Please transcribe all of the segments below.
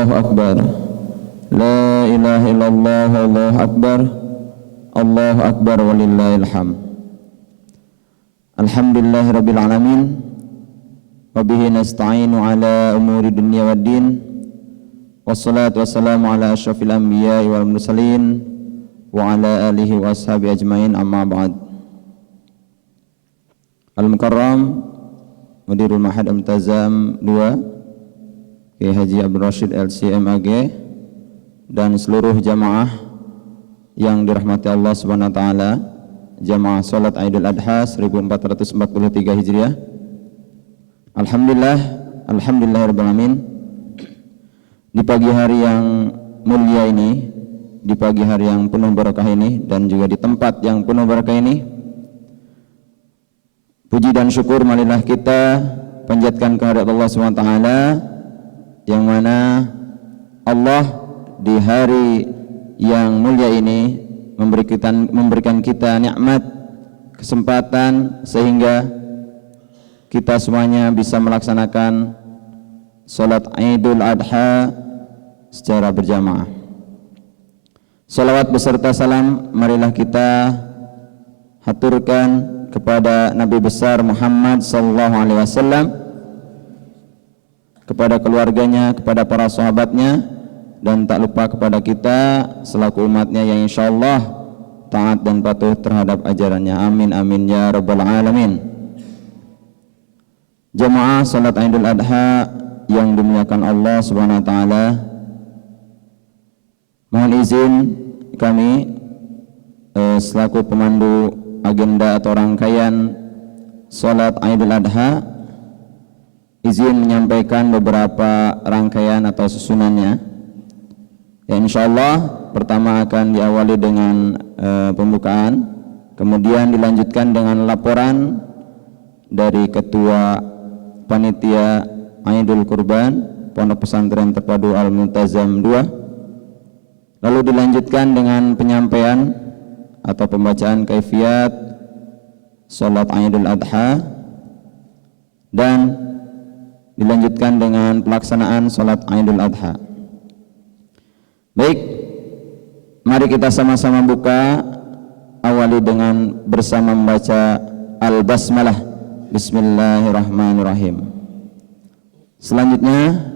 Allahu Akbar. La ilaha illallah, Allahu Akbar. Allahu Akbar walillahil hamd. Alhamdulillahirabbil alamin. Wa bihi nasta'inu ala umuri dunya waddin. Wassalatu wassalamu ala asyrafil anbiya'i wal mursalin wa ala alihi wa ashabi ajmain, amma ba'd. Al-Mukarram Mudirul Mahad Al-Multazam 2 Kiai Haji Abdul Rashid LCMAG dan seluruh jamaah yang dirahmati Allah Subhanahu wa taala, jamaah salat Idul Adha 1443 Hijriah. Alhamdulillahirabbil alamin. Di pagi hari yang mulia ini, di pagi hari yang penuh berkah ini, dan juga di tempat yang penuh berkah ini, puji dan syukur marilah kita panjatkan kehadirat Allah Subhanahu wa taala, yang mana Allah di hari yang mulia ini memberikan kita nikmat, kesempatan sehingga kita semuanya bisa melaksanakan salat Idul Adha secara berjamaah. Salawat beserta salam marilah kita haturkan kepada Nabi besar Muhammad sallallahu alaihi wasallam, kepada keluarganya, kepada para sahabatnya, dan tak lupa kepada kita selaku umatnya yang insyaallah taat dan patuh terhadap ajarannya. Amin amin ya rabbal alamin. Jamaah salat Idul Adha yang dimuliakan Allah Subhanahu wa taala, mohon izin kami selaku pemandu agenda atau rangkaian salat Idul Adha izin menyampaikan beberapa rangkaian atau susunannya. Ya, insyaallah pertama akan diawali dengan pembukaan, kemudian dilanjutkan dengan laporan dari Ketua Panitia Idul Kurban Pondok Pesantren Terpadu Al-Multazam 2, lalu dilanjutkan dengan penyampaian atau pembacaan kaifiat salat Idul Adha, dan dilanjutkan dengan pelaksanaan salat Idul Adha. Baik, mari kita sama-sama buka, awali dengan bersama membaca Al-Basmalah. Bismillahirrahmanirrahim. Selanjutnya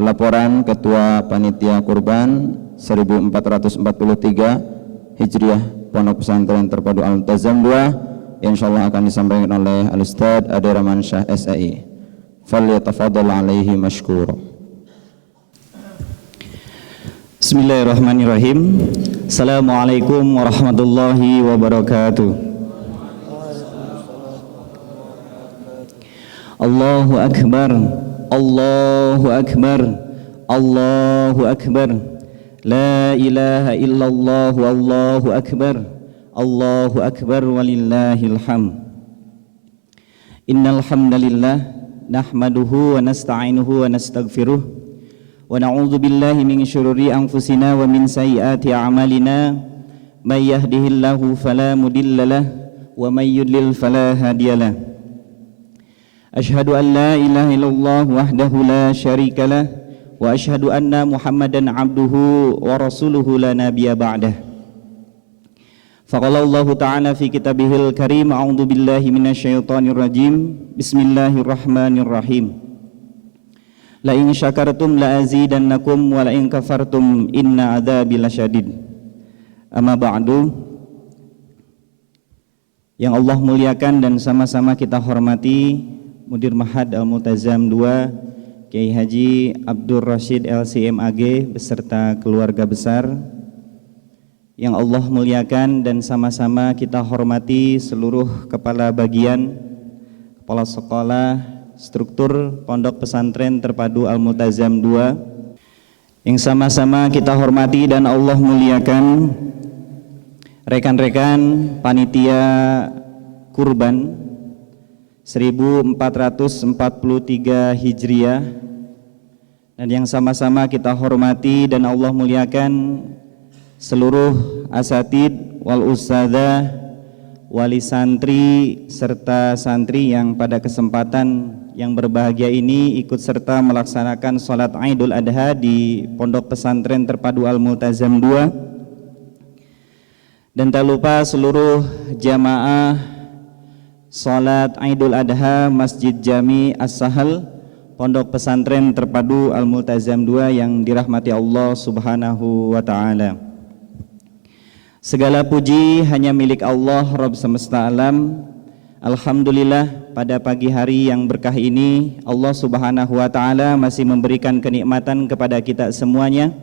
laporan Ketua Panitia Kurban 1443 Hijriah Pondok Pesantren Terpadu Al-Multazam 2 insyaallah akan disampaikan oleh Al-Ustadz Ade Rahman Syah SAI. Falyatafadhal alaihi mashkura. Bismillahirrahmanirrahim. Assalamualaikum warahmatullahi wabarakatuh. Allahu Akbar, Allahu Akbar, Allahu Akbar. La ilaha illallah, Allahu Akbar, Allahu Akbar walillahil hamd. Innal hamdalillah nahmaduhu wa nasta'inuhu wa nastaghfiruh wa na'udzu billahi min syururi anfusina wa min sayyiati a'malina, may yahdihillahu fala mudhillalah wa may yudlil fala hadiyalah. Asyhadu an la ilaha illallah wahdahu la syarikalah wa asyhadu anna Muhammadan abduhu wa rasuluhu la nabiyya ba'dah. Faqala Allah Ta'ala fi kitabihil karim, a'udzu billahi minasyaitonir rajim. Bismillahirrahmanirrahim. La in syakartum la azidannakum wa la in kafartum inna adzabi lasyadid. Amma ba'du. Yang Allah muliakan dan sama-sama kita hormati Mudir Mahad Al-Multazam 2 Kiai Haji Abdul Rashid LCMAG beserta keluarga besar. Yang Allah muliakan dan sama-sama kita hormati seluruh kepala bagian, kepala sekolah, struktur Pondok Pesantren Terpadu Al-Multazam 2. Yang sama-sama kita hormati dan Allah muliakan rekan-rekan panitia kurban 1443 Hijriah, dan yang sama-sama kita hormati dan Allah muliakan seluruh asatid wal ustadzah, wali santri serta santri yang pada kesempatan yang berbahagia ini ikut serta melaksanakan sholat Idul Adha di Pondok Pesantren Terpadu Al-Multazam 2, dan tak lupa seluruh jamaah sholat Idul Adha Masjid Jami As-Sahal Pondok Pesantren Terpadu Al-Multazam 2 yang dirahmati Allah Subhanahu wa Ta'ala. Segala puji hanya milik Allah Rabb semesta alam. Alhamdulillah, pada pagi hari yang berkah ini Allah Subhanahu wa Ta'ala masih memberikan kenikmatan kepada kita semuanya,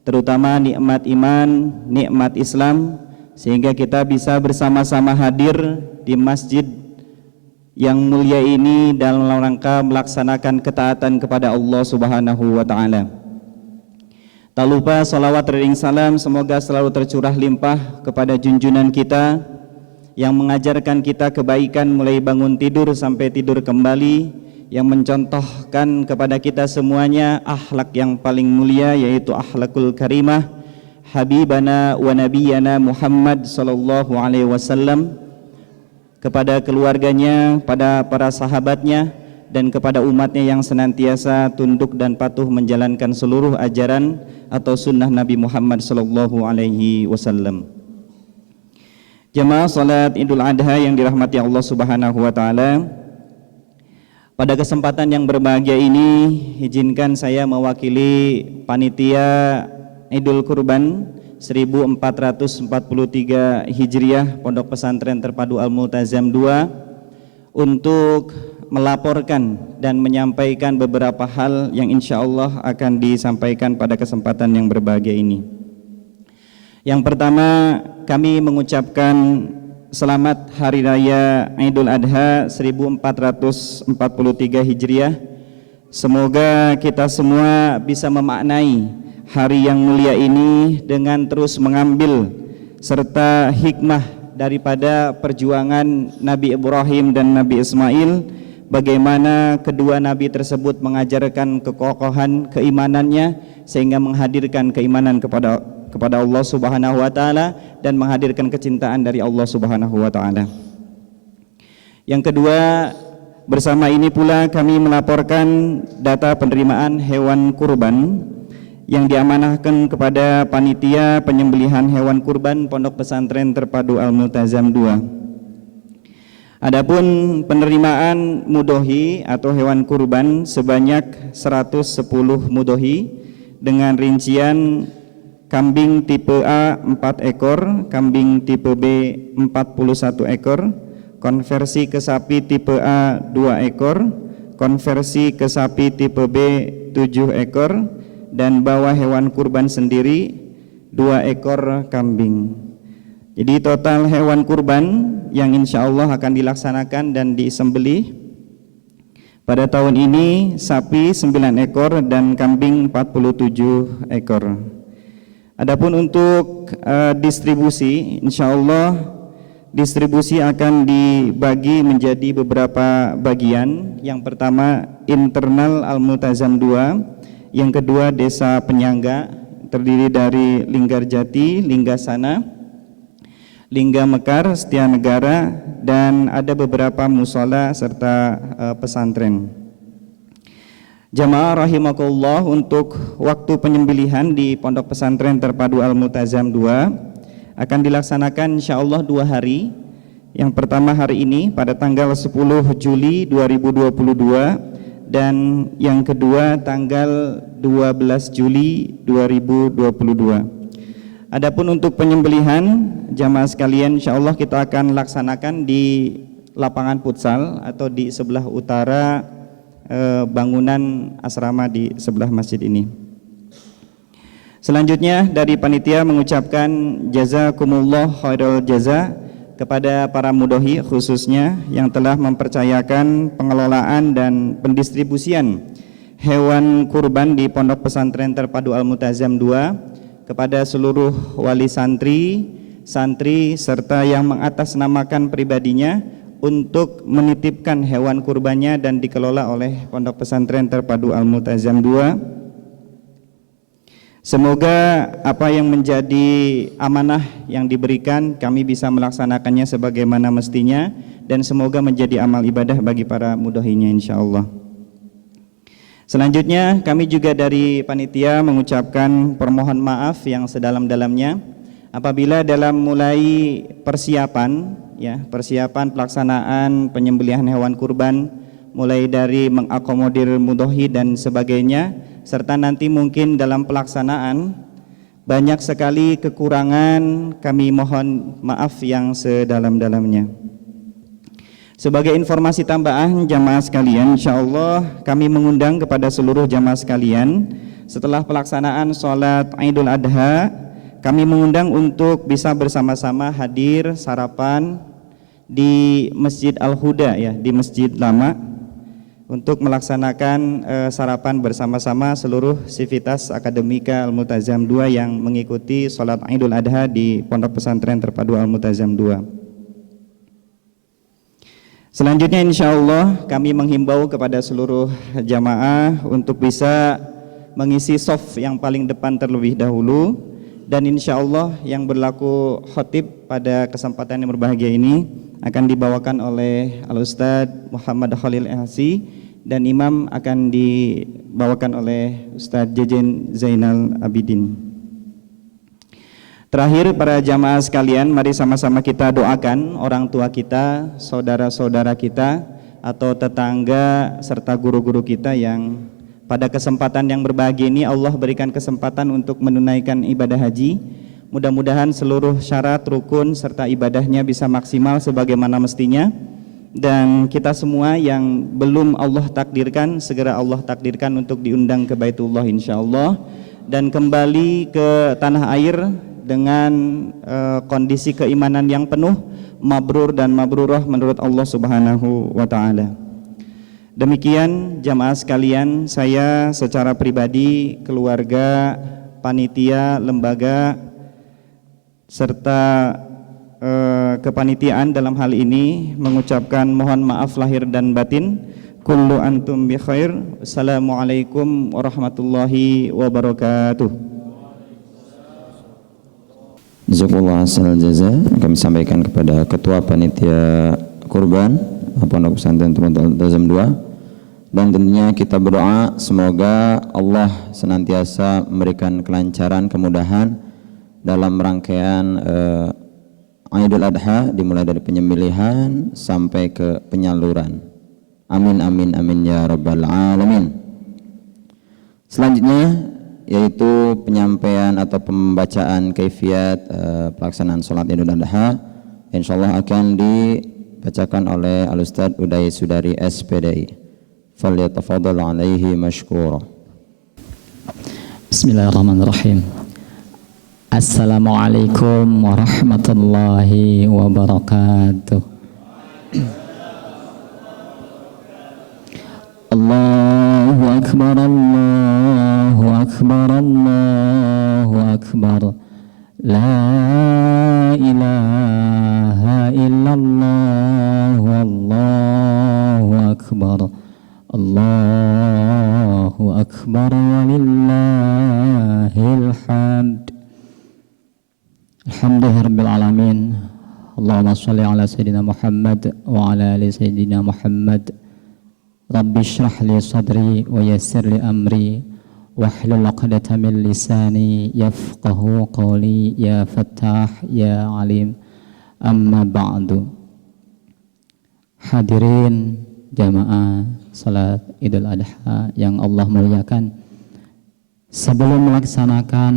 terutama nikmat iman, nikmat Islam, sehingga kita bisa bersama-sama hadir di masjid yang mulia ini dalam rangka melaksanakan ketaatan kepada Allah Subhanahu wa Ta'ala. Tak lupa salawat dan salam semoga selalu tercurah limpah kepada junjungan kita yang mengajarkan kita kebaikan mulai bangun tidur sampai tidur kembali, yang mencontohkan kepada kita semuanya akhlak yang paling mulia, yaitu akhlakul karimah, habibana wa nabiyana Muhammad sallallahu alaihi wasallam, kepada keluarganya, pada para sahabatnya, dan kepada umatnya yang senantiasa tunduk dan patuh menjalankan seluruh ajaran atau sunnah Nabi Muhammad sallallahu alaihi wasallam. Jemaah salat Idul Adha yang dirahmati Allah Subhanahu wa Ta'ala, pada kesempatan yang berbahagia ini izinkan saya mewakili panitia Idul Kurban 1443 Hijriah Pondok Pesantren Terpadu Al-Multazam 2 untuk melaporkan dan menyampaikan beberapa hal yang insya Allah akan disampaikan pada kesempatan yang berbahagia ini. Yang pertama, kami mengucapkan selamat Hari Raya Idul Adha 1443 Hijriah. Semoga kita semua bisa memaknai hari yang mulia ini dengan terus mengambil serta hikmah daripada perjuangan Nabi Ibrahim dan Nabi Ismail, bagaimana kedua nabi tersebut mengajarkan kekokohan keimanannya sehingga menghadirkan keimanan kepada Allah Subhanahu wa Ta'ala dan menghadirkan kecintaan dari Allah Subhanahu wa Ta'ala. Yang kedua, bersama ini pula kami melaporkan data penerimaan hewan kurban yang diamanahkan kepada panitia penyembelihan hewan kurban Pondok Pesantren Terpadu Al-Multazam 2. Adapun penerimaan mudohi atau hewan kurban sebanyak 110 mudohi dengan rincian kambing tipe A 4 ekor, kambing tipe B 41 ekor, konversi ke sapi tipe A 2 ekor, konversi ke sapi tipe B 7 ekor, dan bawa hewan kurban sendiri 2 ekor kambing. Jadi total hewan kurban yang insya Allah akan dilaksanakan dan disembelih pada tahun ini sapi 9 ekor dan kambing 47 ekor. Adapun untuk distribusi, insya Allah distribusi akan dibagi menjadi beberapa bagian. Yang pertama internal Al-Multazam 2, yang kedua desa penyangga terdiri dari Linggarjati, Linggasana, Lingga Mekar, Setianegara, dan ada beberapa musola serta pesantren. Jamaah rahimakumullah, untuk waktu penyembelihan di Pondok Pesantren Terpadu Al-Multazam 2 akan dilaksanakan insyaallah 2 hari. Yang pertama hari ini pada tanggal 10 Juli 2022 dan yang kedua tanggal 12 Juli 2022. Adapun untuk penyembelihan jamaah sekalian, insyaallah kita akan laksanakan di lapangan futsal atau di sebelah utara bangunan asrama di sebelah masjid ini. Selanjutnya dari panitia mengucapkan jazakumullah khairul jaza kepada para mudohi khususnya yang telah mempercayakan pengelolaan dan pendistribusian hewan kurban di Pondok Pesantren Terpadu Al-Multazam 2 kepada seluruh wali santri serta yang mengatasnamakan pribadinya untuk menitipkan hewan kurbannya dan dikelola oleh Pondok Pesantren Terpadu Al-Multazam 2. Semoga apa yang menjadi amanah yang diberikan kami bisa melaksanakannya sebagaimana mestinya, dan semoga menjadi amal ibadah bagi para mudhohinya insyaallah. Selanjutnya kami juga dari panitia mengucapkan permohon maaf yang sedalam-dalamnya apabila dalam mulai persiapan pelaksanaan penyembelihan hewan kurban, mulai dari mengakomodir mudhohi dan sebagainya, serta nanti mungkin dalam pelaksanaan banyak sekali kekurangan, kami mohon maaf yang sedalam-dalamnya. Sebagai informasi tambahan jamaah sekalian, insyaallah kami mengundang kepada seluruh jamaah sekalian setelah pelaksanaan sholat Idul Adha, kami mengundang untuk bisa bersama-sama hadir sarapan di Masjid Al-Huda di Masjid Lama, untuk melaksanakan sarapan bersama-sama seluruh sivitas akademika Al-Multazam 2 yang mengikuti sholat Idul Adha di Pondok Pesantren Terpadu Al-Multazam 2. Selanjutnya insyaallah kami menghimbau kepada seluruh jamaah untuk bisa mengisi shaf yang paling depan terlebih dahulu, dan insyaallah yang berlaku khotib pada kesempatan yang berbahagia ini akan dibawakan oleh Al-Ustadz Muhammad Khalil Ehsi, dan imam akan dibawakan oleh Ustadz Jejen Zainal Abidin. Terakhir para jamaah sekalian, mari sama-sama kita doakan orang tua kita, saudara-saudara kita, atau tetangga serta guru-guru kita yang pada kesempatan yang berbahagia ini Allah berikan kesempatan untuk menunaikan ibadah haji. Mudah-mudahan seluruh syarat, rukun, serta ibadahnya bisa maksimal sebagaimana mestinya. Dan kita semua yang belum Allah takdirkan, segera Allah takdirkan untuk diundang ke Baitullah insyaallah, dan kembali ke tanah air dengan kondisi keimanan yang penuh, mabrur dan mabrurah menurut Allah Subhanahu wa ta'ala. Demikian jamaah sekalian, saya secara pribadi, keluarga, panitia, lembaga, serta kepanitiaan dalam hal ini mengucapkan mohon maaf lahir dan batin. Kullu antum bi khair. Assalamualaikum warahmatullahi wabarakatuh. Jazakallah khairal jaza. Kami sampaikan kepada Ketua Panitia Kurban Pondok Pesantren Al-Multazam 2, dan tentunya kita berdoa semoga Allah senantiasa memberikan kelancaran, kemudahan dalam rangkaian Idul Adha, dimulai dari penyembelihan sampai ke penyaluran. Amin amin amin ya rabbal alamin. Selanjutnya yaitu penyampaian atau pembacaan kaifiat pelaksanaan sholat Idul Adha, insyaallah akan dibacakan oleh Al-Ustadz Uday Sudari SPDI. Falyatafadhal alaihi mashkura. Bismillahirrahmanirrahim. Assalamualaikum warahmatullahi wabarakatuh. Allahu akbar, Allahu akbar, Allahu akbar. La ilaha illallah, wallahu akbar. Allahu akbar walillahil hamd. Alhamdulillahirabbil alamin. Allahumma shalli ala sayyidina Muhammad wa ala ali sayyidina Muhammad. Rabbi shrah li sadri wa yassir li amri wahlul 'uqdatam min lisani yafqahu qawli. Ya Fattah ya Alim. Amma ba'du. Hadirin jamaah salat Idul Adha yang Allah muliakan, sebelum melaksanakan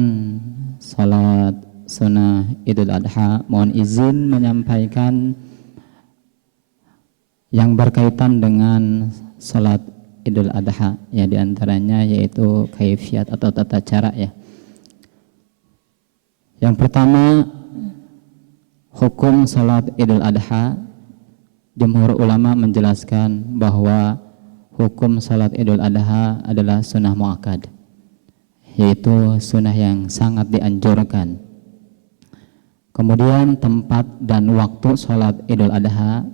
salat sunnah Idul Adha, mohon izin menyampaikan yang berkaitan dengan salat Idul Adha, ya, diantaranya yaitu kaifiat atau tata cara, ya. Yang pertama, hukum salat Idul Adha. Jumhur ulama menjelaskan bahwa hukum salat Idul Adha adalah sunnah muakkad, yaitu sunnah yang sangat dianjurkan. Kemudian tempat dan waktu salat Idul Adha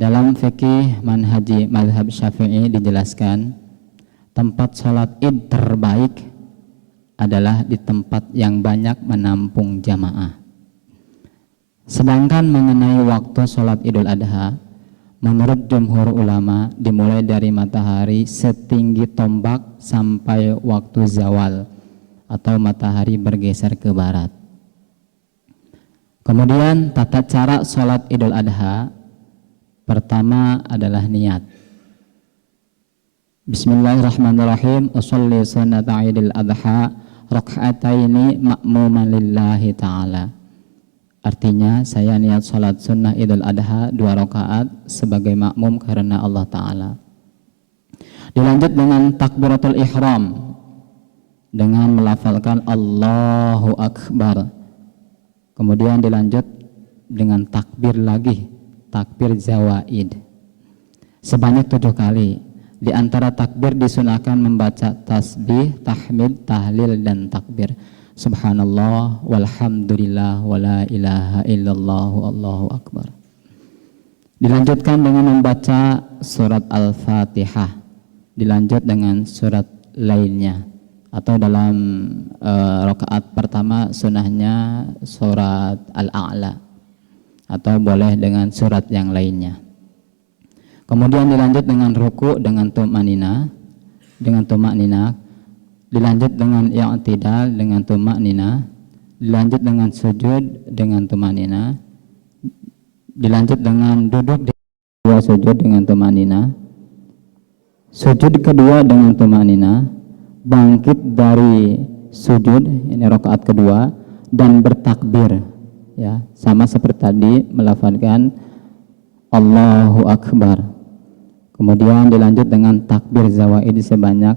dalam fikih manhaji mazhab Syafi'i dijelaskan tempat salat Id terbaik adalah di tempat yang banyak menampung jamaah. Sedangkan mengenai waktu sholat Idul Adha, menurut jumhur ulama dimulai dari matahari setinggi tombak sampai waktu zawal atau matahari bergeser ke barat. Kemudian tata cara sholat Idul Adha, pertama adalah niat. Bismillahirrahmanirrahim. Usolli sunnata Idul Adha rak'ataini ma'muman lillahi ta'ala. Artinya saya niat sholat sunnah Idul Adha 2 rakaat sebagai makmum karena Allah Ta'ala. Dilanjut dengan takbiratul ihram dengan melafalkan Allahu Akbar. Kemudian dilanjut dengan takbir lagi, takbir zawaid sebanyak 7 kali. Di antara takbir disunahkan membaca tasbih, tahmid, tahlil, dan takbir. Subhanallah, walhamdulillah, wala ilaha illallah, Allahu Akbar. Dilanjutkan dengan membaca surat Al-Fatihah. Dilanjut dengan surat lainnya. Atau dalam rakaat pertama sunahnya surat Al-A'la. Atau boleh dengan surat yang lainnya. Kemudian dilanjut dengan ruku dengan tumakninah, dilanjut dengan i'tidal dengan tumakninah, dilanjut dengan sujud dengan tumakninah, dilanjut dengan duduk dua sujud dengan tumakninah, sujud kedua dengan tumakninah, bangkit dari sujud ini rakaat kedua dan bertakbir, ya sama seperti tadi melafazkan Allahu Akbar. Kemudian dilanjut dengan takbir zawaid sebanyak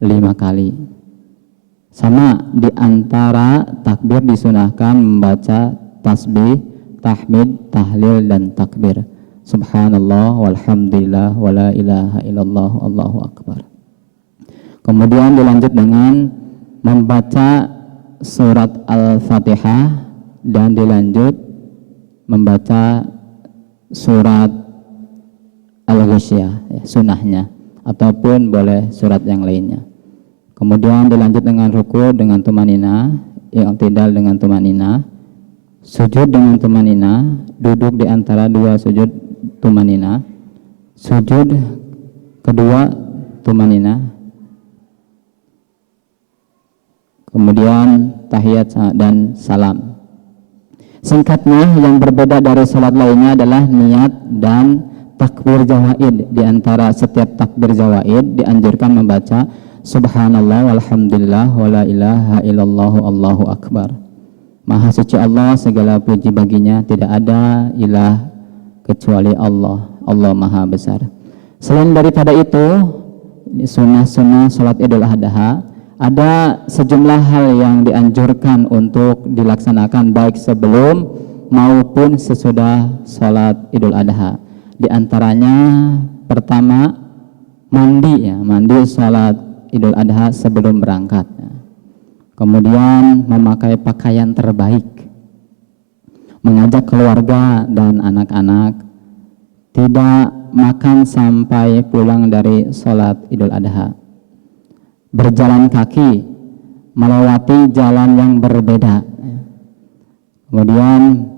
5 kali. Sama di antara takbir disunahkan membaca tasbih, tahmid, tahlil, dan takbir. Subhanallah, walhamdulillah, wala ilaha illallah, Allahu Akbar. Kemudian dilanjut dengan membaca surat Al-Fatihah dan dilanjut membaca surat Al-Ghasyiyah, ya, sunahnya, ataupun boleh surat yang lainnya. Kemudian dilanjut dengan ruku dengan tumanina, i'tidal dengan tumanina, sujud dengan tumanina, duduk di antara 2 sujud tumanina, sujud kedua tumanina, kemudian tahiyat dan salam. Singkatnya, yang berbeda dari salat lainnya adalah niat dan takbir zawaid. Di antara setiap takbir zawaid dianjurkan membaca Subhanallah, walhamdulillah, wala ilaha illallah, Allahu Akbar. Maha suci Allah, segala puji baginya, tidak ada ilah kecuali Allah. Allah Maha besar. Selain daripada itu, sunnah-sunnah salat Idul Adha, ada sejumlah hal yang dianjurkan untuk dilaksanakan baik sebelum maupun sesudah salat Idul Adha. Di antaranya pertama mandi, ya, mandi salat Idul Adha sebelum berangkat. Kemudian memakai pakaian terbaik, mengajak keluarga dan anak-anak, tidak makan sampai pulang dari salat Idul Adha, berjalan kaki melewati jalan yang berbeda, kemudian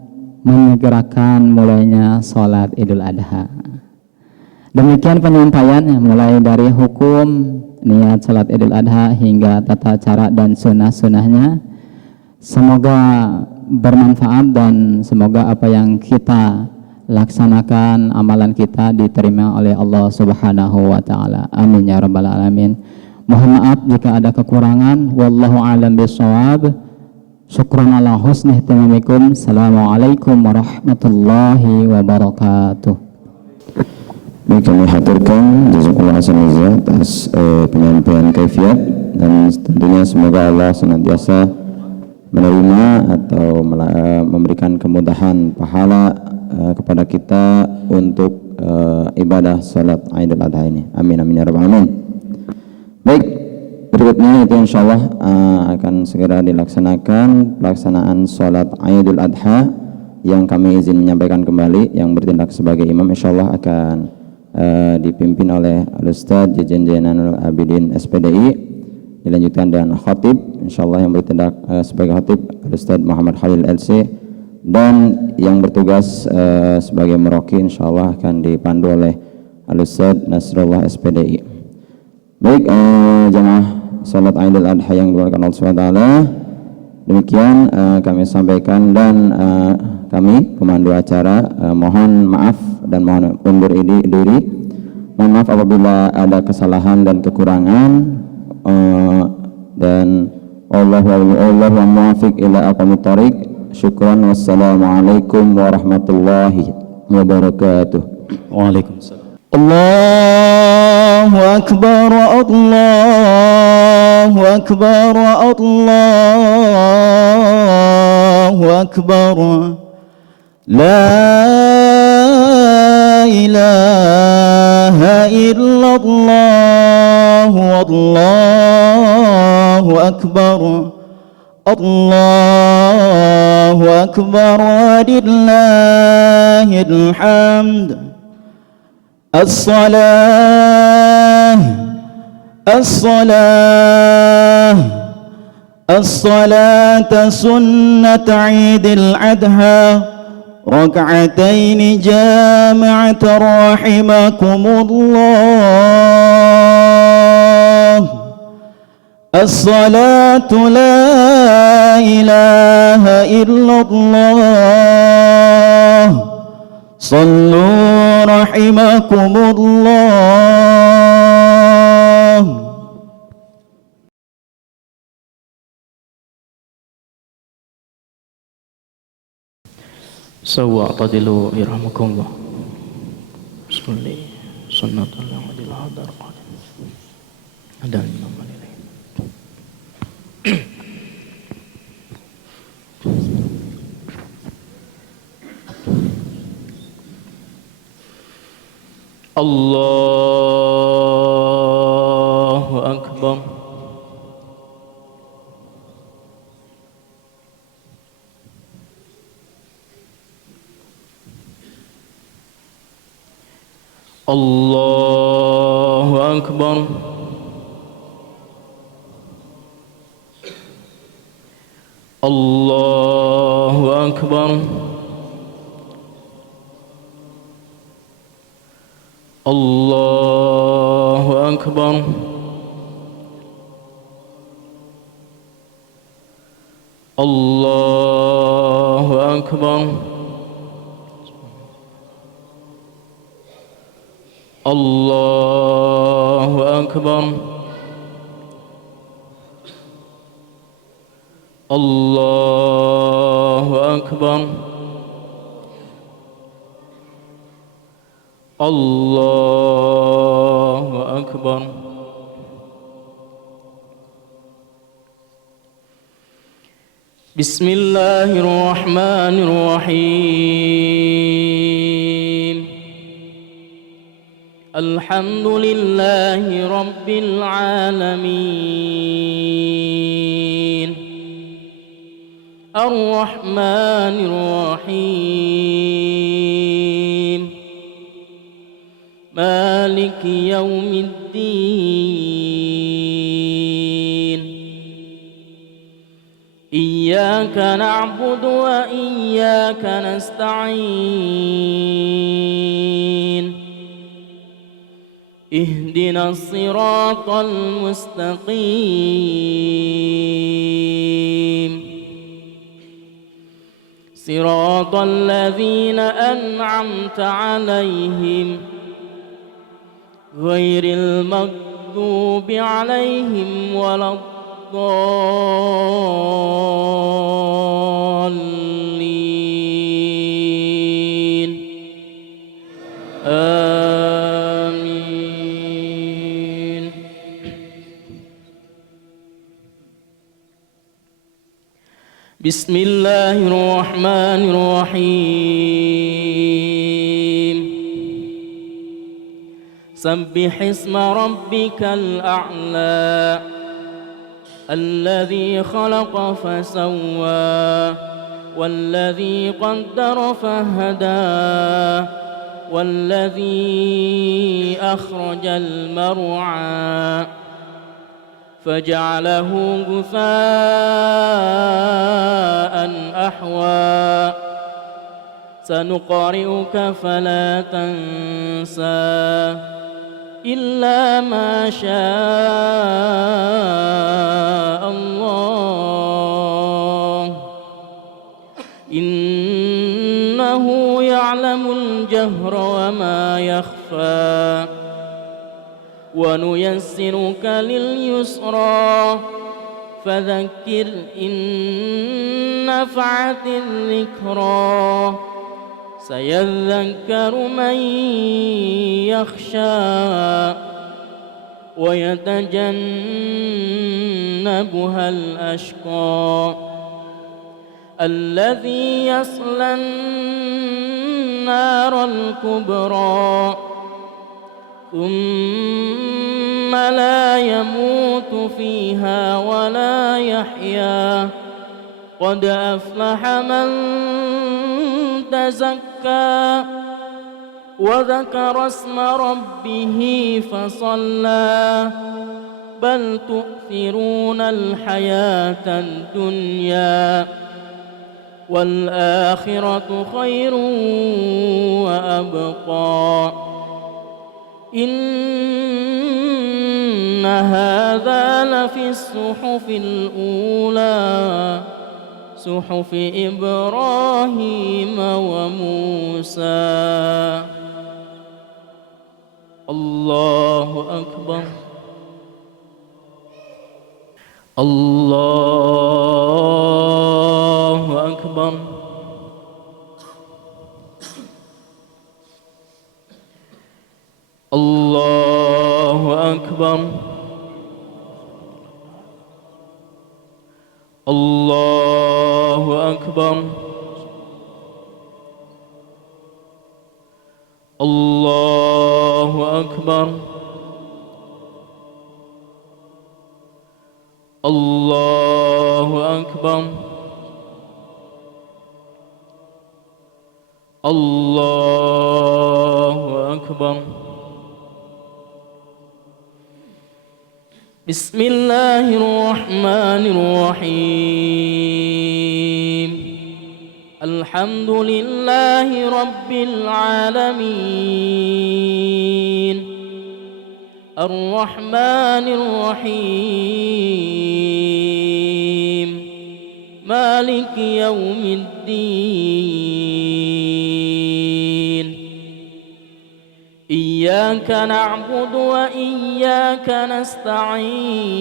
menyegerakan mulainya sholat Idul Adha. Demikian penyampaian mulai dari hukum niat sholat Idul Adha hingga tata cara dan sunnah-sunnahnya. Semoga bermanfaat dan semoga apa yang kita laksanakan, amalan kita diterima oleh Allah Subhanahu wa Ta'ala. Amin ya rabbal alamin. Mohon maaf jika ada kekurangan. Wallahu a'lam bishawab. Syukran ala husni ihtimamikum. Assalamualaikum warahmatullahi wabarakatuh. Baik, kami haturkan jazakallahu khairan atas penyampaian kaifiat, dan tentunya semoga Allah senantiasa menerima atau memberikan kemudahan pahala kepada kita untuk ibadah salat Idul Adha ini. Amin amin ya rabbal alamin. Baik, berikutnya itu insyaallah akan segera dilaksanakan pelaksanaan salat Idul Adha yang kami izin menyampaikan kembali. Yang bertindak sebagai imam insyaallah akan dipimpin oleh Al-Ustadz Jajan Jainal Abidin SPDI, dilanjutkan dengan khatib, insyaallah yang bertindak sebagai khatib Ustaz Muhammad Khalil LC, dan yang bertugas sebagai meroki insyaallah akan dipandu oleh Ustaz Nasrullah SPDI. Baik, jamaah salat Idul Adha yang dimuliakan Allah Subhanahu wa taala, demikian kami sampaikan, dan kami pemandu acara mohon maaf dan mohon undur diri. Mohon maaf apabila ada kesalahan dan kekurangan, dan Allahu muwaffiq ila aqwamit thoriq. Syukran, wassalamualaikum warahmatullahi wabarakatuh. Waalaikumsalam. Allahu akbar, Allahu akbar, Allahu akbar. La ilaha illallah, Allahu akbar, Allahu akbar, walillahil hamd. الصلاة سنة عيد الأضحى ركعتين جامعة رحمكم الله. الصلاة لا إله إلا الله. صلوا رحمكم الله. سووا اعتدلوا يرحمكم الله. صلي سنة الله ودل هذا القادم هذا الإمام عليه. الله أكبر. الله أكبر. الله أكبر. الله أكبر. الله أكبر. الله أكبر. الله أكبر. الله أكبر. بسم الله الرحمن الرحيم. الحمد لله رب العالمين. الرحمن الرحيم. مالك يوم الدين. إياك نعبد وإياك نستعين. اهدنا الصراط المستقيم. صراط الذين أنعمت عليهم غير المغضوب عليهم ولا الضالين. آمين. بسم الله الرحمن الرحيم. سبح اسم ربك الأعلى الذي خلق فسوى والذي قدر فهدى والذي أخرج المرعى فجعله غثاء أحوى سنقرئك فلا تنسى إلا ما شاء الله إنه يعلم الجهر وما يخفى ونيسرك لليسرى فذكر إن نفعت الذكرى سيذكر من يخشى ويتجنبها الأشقى الذي يصلى النار الكبرى ثم لا يموت فيها ولا يحيا قد أفلح من تزكى وذكر اسم ربه فصلى بل تؤثرون الحياة الدنيا والآخرة خير وأبقى إن هذا لفي الصحف الأولى صحف إبراهيم وموسى. الله أكبر الله أكبر الله أكبر الله أكبر الله أكبر الله أكبر الله أكبر بسم الله الرحمن الرحيم الحمد لله رب العالمين الرحمن الرحيم مالك يوم الدين إياك نعبد وإياك نستعين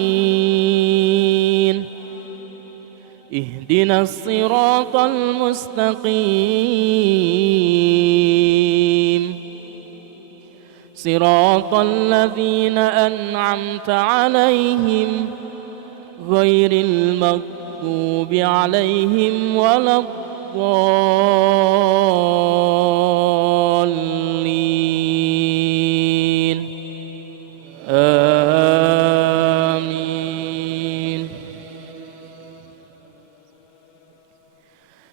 اهدنا الصراط المستقيم صراط الذين أنعمت عليهم غير المغضوب عليهم ولا الضالين آمين.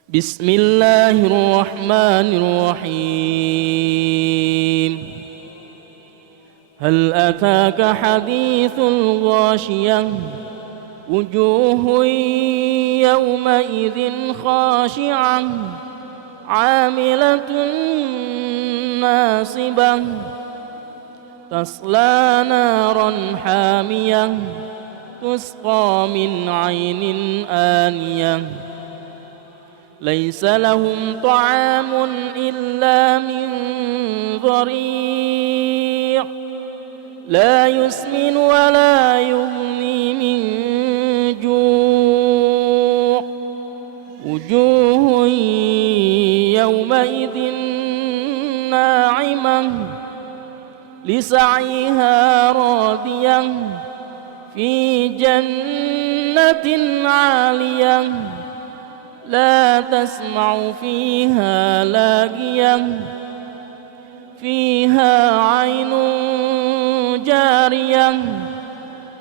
بسم الله الرحمن الرحيم هل أتاك حديث الغاشية وجوه يومئذ خاشعة عاملة ناصبة تصلى نارا حامية تسقى من عين آنية ليس لهم طعام إلا من ضريع لا يسمن ولا يغني من جوع وجوه يومئذ ناعمة لسعيها راضية في جنة عالية لا تسمع فيها لاغية فيها عين جارية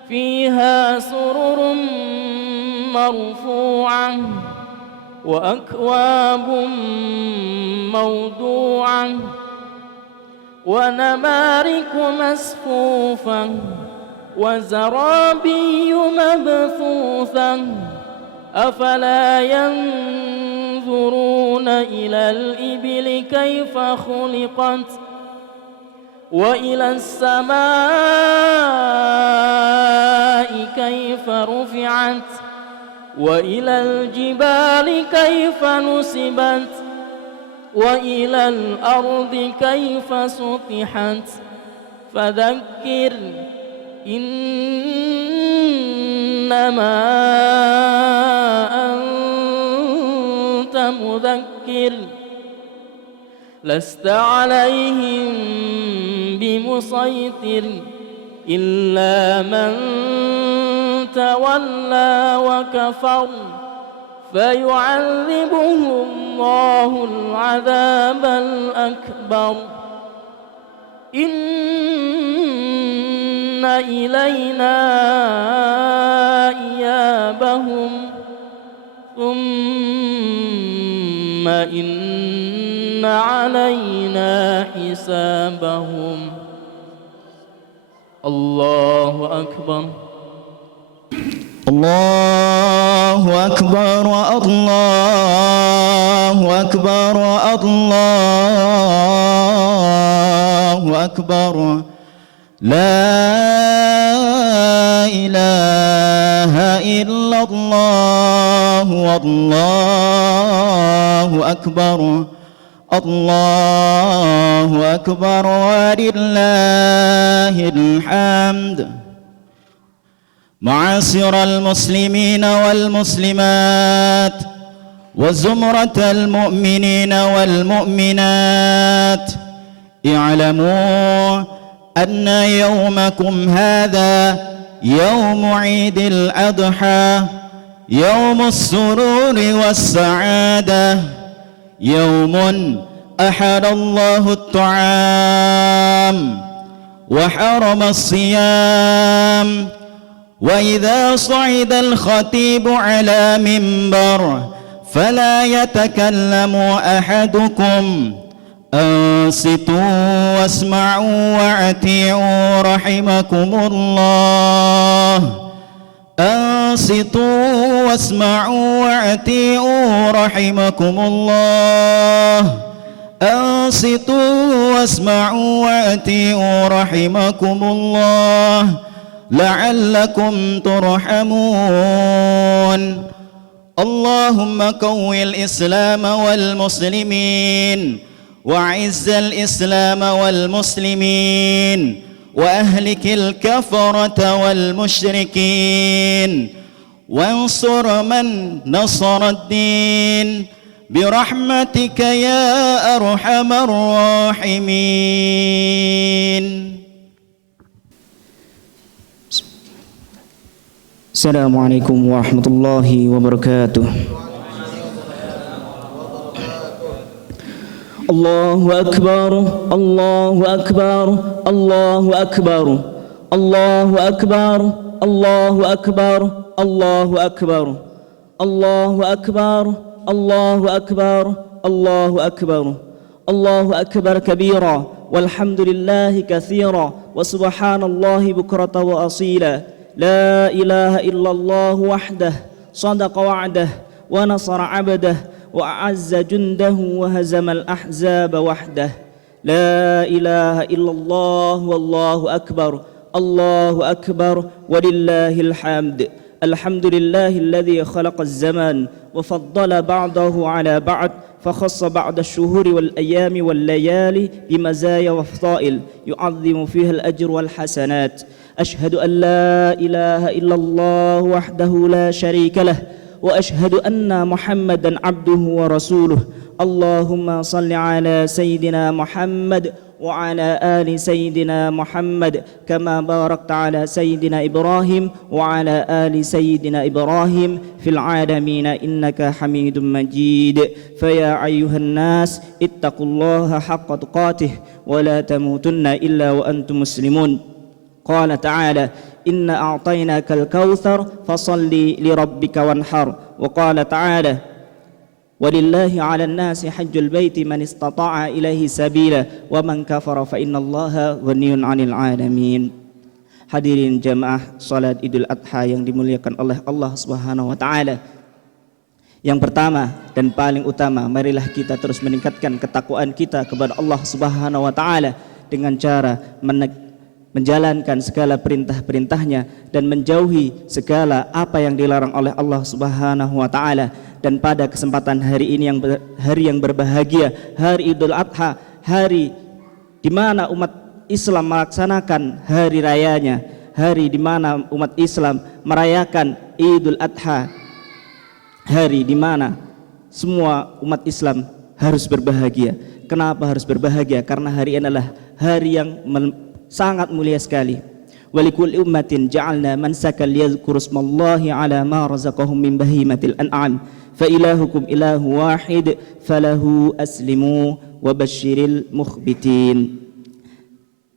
فيها سرر مرفوعة وأكواب موضوعة ونمارق مصفوفة وزرابي مبثوثة أفلا ينظرون إلى الإبل كيف خلقت وإلى السماء كيف رفعت وإلى الجبال كيف نصبت وإلى الأرض كيف سطحت فذكر إنما أنت مذكر لست عليهم بمسيطر إلا من تولى وكفر فيعذبه الله العذاب الأكبر إن إلينا إيابهم ثم إن علينا حسابهم الله أكبر الله أكبر الله أكبر الله أكبر لا إله إلا الله والله أكبر الله أكبر ولله الحمد. معاشر المسلمين والمسلمات وزمرة المؤمنين والمؤمنات، اعلموا أن يومكم هذا يوم عيد الأضحى، يوم السرور والسعادة، يوم أحل الله الطعام وحرم الصيام. وإذا صعد الخطيب على منبر فلا يتكلم أحدكم، أنصتوا واسمعوا واطيعوا رحمكم الله. أنصتوا واسمعوا واطيعوا رحمكم الله. أنصتوا واسمعوا واطيعوا رحمكم الله لعلكم ترحمون. اللهم قوي الإسلام والمسلمين وأعز الإسلام والمسلمين وأهلك الكفرة والمشركين وانصر من نصر الدين برحمتك يا أرحم الراحمين. السلام عليكم ورحمة الله وبركاته. الله أكبر الله أكبر الله أكبر الله أكبر الله أكبر الله أكبر الله أكبر الله أكبر الله أكبر الله أكبر كبيرا والحمد لله كثيرا وسبحان الله بكرة وأصيلا. لا إله إلا الله وحده صدق وعده ونصر عبده وأعز جنده وهزم الأحزاب وحده. لا إله إلا الله والله أكبر الله أكبر ولله الحمد. الحمد لله الذي خلق الزمان وفضل بعضه على بعض، فخص بعض الشهور والأيام والليالي بمزايا وفضائل يعظم فيها الأجر والحسنات. أشهد أن لا إله إلا الله وحده لا شريك له، وأشهد أن محمدًا عبده ورسوله. اللهم صل على سيدنا محمد وعلى آل سيدنا محمد كما باركت على سيدنا إبراهيم وعلى آل سيدنا إبراهيم في العالمين إنك حميد مجيد. فيا أيها الناس اتقوا الله حق تقاته ولا تموتن إلا وأنتم مسلمون. قال تعالى: إنا أعطيناك الكوثر فصل لربك وانحر. وقال تعالى: ولله على الناس حج البيت من استطاع إليه سبيلا ومن كفر فإن الله غني عن العالمين. Hadirin jamaah salat Idul Adha yang dimuliakan oleh Allah Subhanahu wa taala. Yang pertama dan paling utama, marilah kita terus meningkatkan ketakwaan kita kepada Allah Subhanahu wa taala dengan cara menjalankan segala perintah-perintahnya dan menjauhi segala apa yang dilarang oleh Allah Subhanahu wa taala. Dan pada kesempatan hari ini hari yang berbahagia, hari Idul Adha, hari di mana umat Islam melaksanakan hari rayanya, hari di mana umat Islam merayakan Idul Adha, hari di mana semua umat Islam harus berbahagia. Kenapa harus berbahagia? Karena hari ini adalah hari yang sangat mulia sekali. Walikulli ummatin ja'alna mansakan liyadhkuru ismallahi ala ma razaqahum min bahimatil an'am fa ilahukum ilahu wahid falahu aslimu wa basyiril mukhbitin.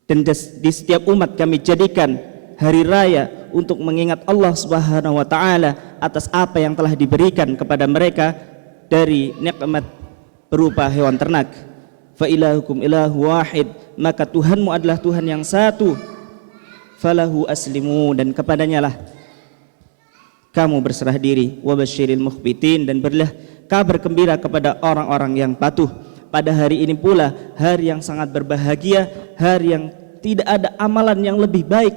Dan di setiap umat kami jadikan hari raya untuk mengingat Allah Subhanahu wa taala atas apa yang telah diberikan kepada mereka dari nikmat berupa hewan ternak. Fa ilahukum ilahu wahid, maka Tuhanmu adalah Tuhan yang satu. Falahu aslimu, dan kepadanya lah kamu berserah diri. Wa basyiril mukhbitin, dan berilah kabar gembira kepada orang-orang yang patuh. Pada hari ini pula hari yang sangat berbahagia, hari yang tidak ada amalan yang lebih baik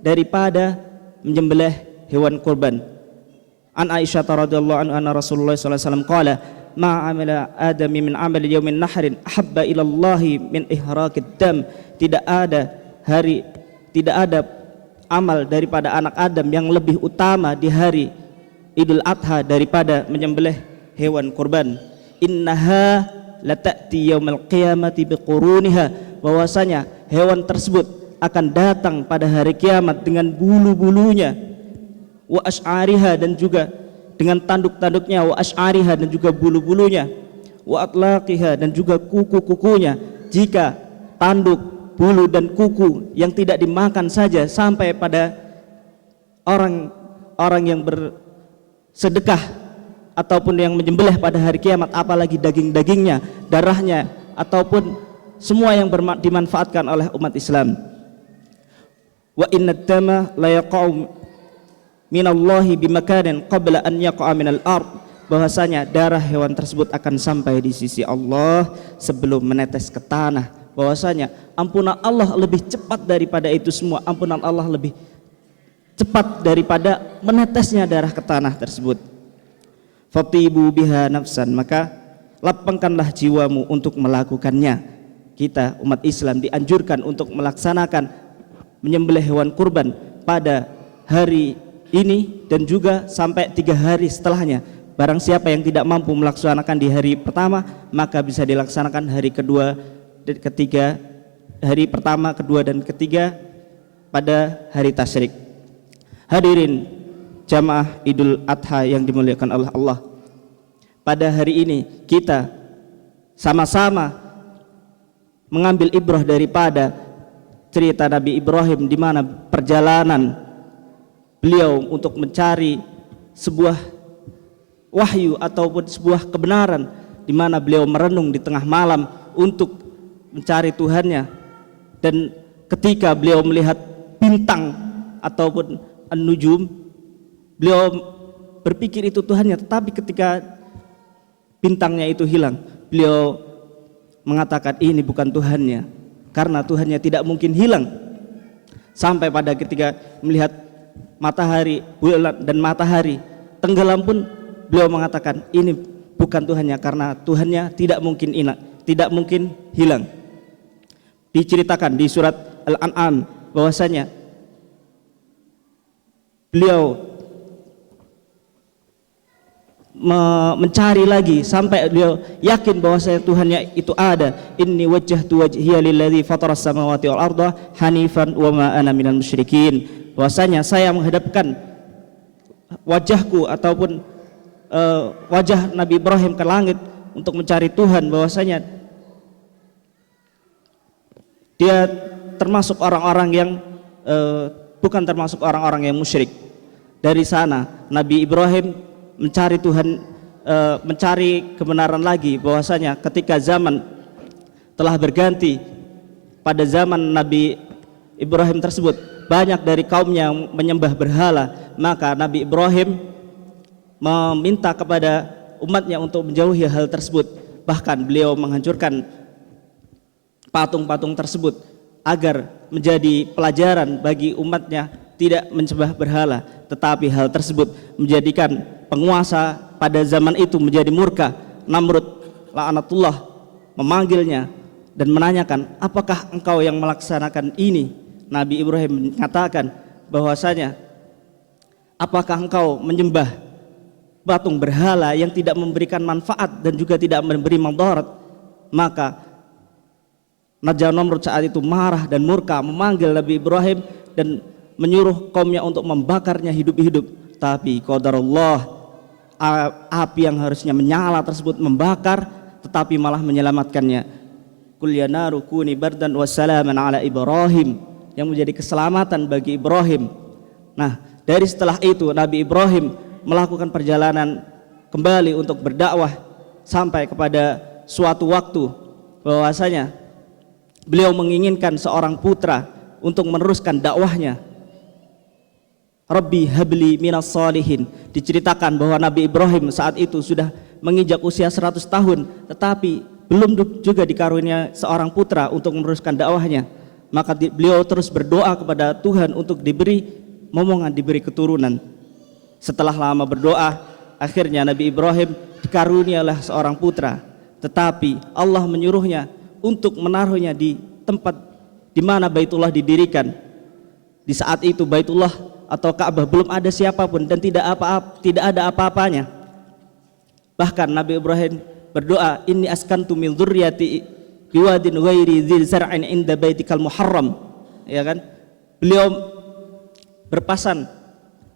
daripada menyembelih hewan kurban. An Aisyah radhiyallahu anha Rasulullah sallallahu alaihi wasallam qala ma amila adami min amali yaumin nahrin ahabba ila Allah min ihraqid dam. Tidak ada amal daripada anak Adam yang lebih utama di hari Idul Adha daripada menyembelih hewan kurban. Innaha lata'ti yaumal qiyamati biquruniha, bahwasanya hewan tersebut akan datang pada hari kiamat dengan bulu-bulunya, wa ash'ariha, dan juga dengan tanduk-tanduknya, wa ash'ariha, dan juga bulu-bulunya, wa atlaqiha, dan juga kuku-kukunya. Jika tanduk, bulu dan kuku yang tidak dimakan saja sampai pada orang yang bersedekah ataupun yang menyembelih pada hari kiamat, apalagi daging-dagingnya, darahnya, ataupun semua yang dimanfaatkan oleh umat Islam. Wa inna dama la yaqa'u minallahi bimakanin qabla an yaqa'a minal ard, bahwasanya darah hewan tersebut akan sampai di sisi Allah sebelum menetes ke tanah. Bahwasanya ampunan Allah lebih cepat daripada itu semua. Ampunan Allah lebih cepat daripada menetesnya darah ke tanah tersebut. Fatibu biha nafsan, maka lapangkanlah jiwamu untuk melakukannya. Kita umat Islam dianjurkan untuk melaksanakan menyembelih hewan kurban pada hari ini dan juga sampai 3 hari setelahnya. Barang siapa yang tidak mampu melaksanakan di hari pertama, maka bisa dilaksanakan hari kedua dan ketiga, hari pertama, kedua dan ketiga pada hari tasyrik. Hadirin jamaah Idul Adha yang dimuliakan oleh Allah, pada hari ini kita sama-sama mengambil ibrah daripada cerita Nabi Ibrahim, di mana perjalanan beliau untuk mencari sebuah wahyu ataupun sebuah kebenaran, di mana beliau merenung di tengah malam untuk mencari Tuhannya. Dan ketika beliau melihat bintang ataupun an-nujum, beliau berpikir itu Tuhannya, tetapi ketika bintangnya itu hilang, beliau mengatakan ini bukan Tuhannya, karena Tuhannya tidak mungkin hilang. Sampai pada ketika melihat matahari, bulan dan matahari tenggelam pun beliau mengatakan ini bukan Tuhannya, karena Tuhannya tidak mungkin hilang. Diceritakan di surat Al-An'am bahwasanya beliau mencari lagi sampai beliau yakin bahwasanya Tuhannya itu ada. Inni wajjahtu wajhiya lilladzi fataras samawati wal arda hanifan wa ma ana minal musyrikin. Bahwasanya saya menghadapkan wajahku ataupun wajah Nabi Ibrahim ke langit untuk mencari Tuhan, bahwasanya dia termasuk orang-orang yang bukan termasuk orang-orang yang musyrik. Dari sana Nabi Ibrahim mencari Tuhan, mencari kebenaran lagi, bahwasanya ketika zaman telah berganti, pada zaman Nabi Ibrahim tersebut banyak dari kaumnya yang menyembah berhala, maka Nabi Ibrahim meminta kepada umatnya untuk menjauhi hal tersebut. Bahkan beliau menghancurkan patung-patung tersebut agar menjadi pelajaran bagi umatnya tidak menyembah berhala. Tetapi hal tersebut menjadikan penguasa pada zaman itu menjadi murka. Namrud laknatullah memanggilnya dan menanyakan, apakah engkau yang melaksanakan ini? Nabi Ibrahim mengatakan bahwasanya, apakah engkau menyembah patung berhala yang tidak memberikan manfaat dan juga tidak memberi madarat? Maka Raja Namrud saat itu marah dan murka, memanggil Nabi Ibrahim dan menyuruh kaumnya untuk membakarnya hidup-hidup. Tapi qadarullah, api yang harusnya menyala tersebut membakar, tetapi malah menyelamatkannya. Qul ya naru kuni bardan wa salaman ala Ibrahim, yang menjadi keselamatan bagi Ibrahim. Nah, dari setelah itu Nabi Ibrahim melakukan perjalanan kembali untuk berdakwah sampai kepada suatu waktu bahwasanya beliau menginginkan seorang putra untuk meneruskan dakwahnya. Rabbi habli minas salihin. Diceritakan bahwa Nabi Ibrahim saat itu sudah menginjak usia 100 tahun, tetapi belum juga dikarunia seorang putra untuk meneruskan dakwahnya. Maka beliau terus berdoa kepada Tuhan untuk diberi momongan, diberi keturunan. Setelah lama berdoa, akhirnya Nabi Ibrahim dikarunialah seorang putra, tetapi Allah menyuruhnya untuk menaruhnya di tempat di mana Baitullah didirikan. Di saat itu Baitullah atau Ka'bah belum ada siapapun dan tidak ada apa-apanya. Bahkan Nabi Ibrahim berdoa, inni askantu min dzurriyyati biwadin ghairi dzil zar'in inda baitikal muharram. Ya kan? Beliau berpasan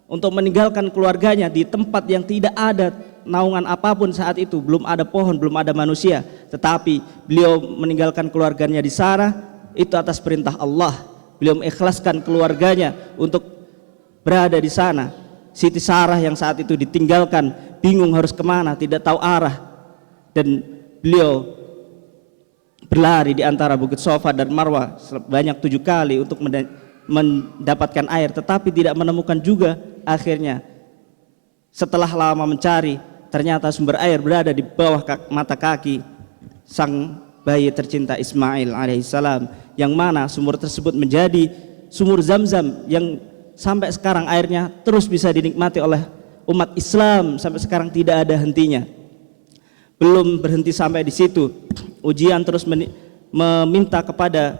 untuk meninggalkan keluarganya di tempat yang tidak ada naungan apapun saat itu, belum ada pohon, belum ada manusia, tetapi beliau meninggalkan keluarganya di sana itu atas perintah Allah. Beliau mengikhlaskan keluarganya untuk berada di sana. Siti Sarah yang saat itu ditinggalkan, bingung harus kemana, tidak tahu arah, dan beliau berlari di antara Bukit Sofa dan Marwah sebanyak 7 kali untuk mendapatkan air, tetapi tidak menemukan juga. Akhirnya setelah lama mencari, ternyata sumber air berada di bawah mata kaki sang bayi tercinta Ismail alaihissalam, yang mana sumur tersebut menjadi sumur Zam-Zam yang sampai sekarang airnya terus bisa dinikmati oleh umat Islam sampai sekarang, tidak ada hentinya. Belum berhenti sampai di situ, ujian terus meminta kepada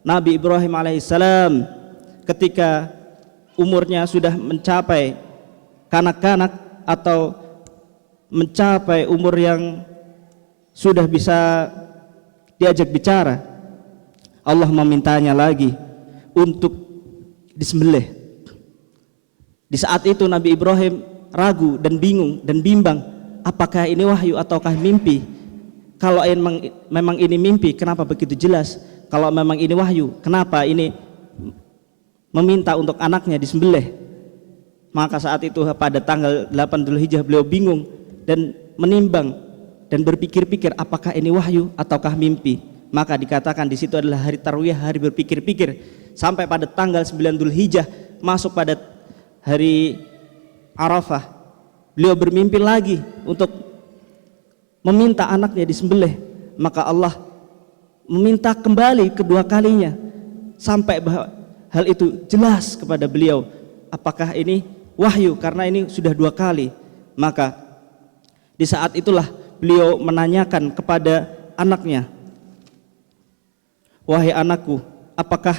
Nabi Ibrahim alaihissalam ketika umurnya sudah mencapai kanak-kanak atau mencapai umur yang sudah bisa diajak bicara. Allah memintanya lagi untuk disembelih. Di saat itu Nabi Ibrahim ragu dan bingung dan bimbang, apakah ini wahyu ataukah mimpi? Kalau memang ini mimpi, kenapa begitu jelas? Kalau memang ini wahyu, kenapa ini meminta untuk anaknya disembelih? Maka saat itu pada tanggal 8 Dzulhijjah beliau bingung dan menimbang dan berpikir-pikir, apakah ini wahyu ataukah mimpi? Maka dikatakan di situ adalah hari tarwiyah, hari berpikir-pikir. Sampai pada tanggal 9 Dzulhijjah masuk pada hari Arafah, beliau bermimpi lagi untuk meminta anaknya disembelih. Maka Allah meminta kembali kedua kalinya sampai bahwa hal itu jelas kepada beliau. Apakah ini wahyu? Karena ini sudah 2 kali. Maka di saat itulah beliau menanyakan kepada anaknya, wahai anakku, apakah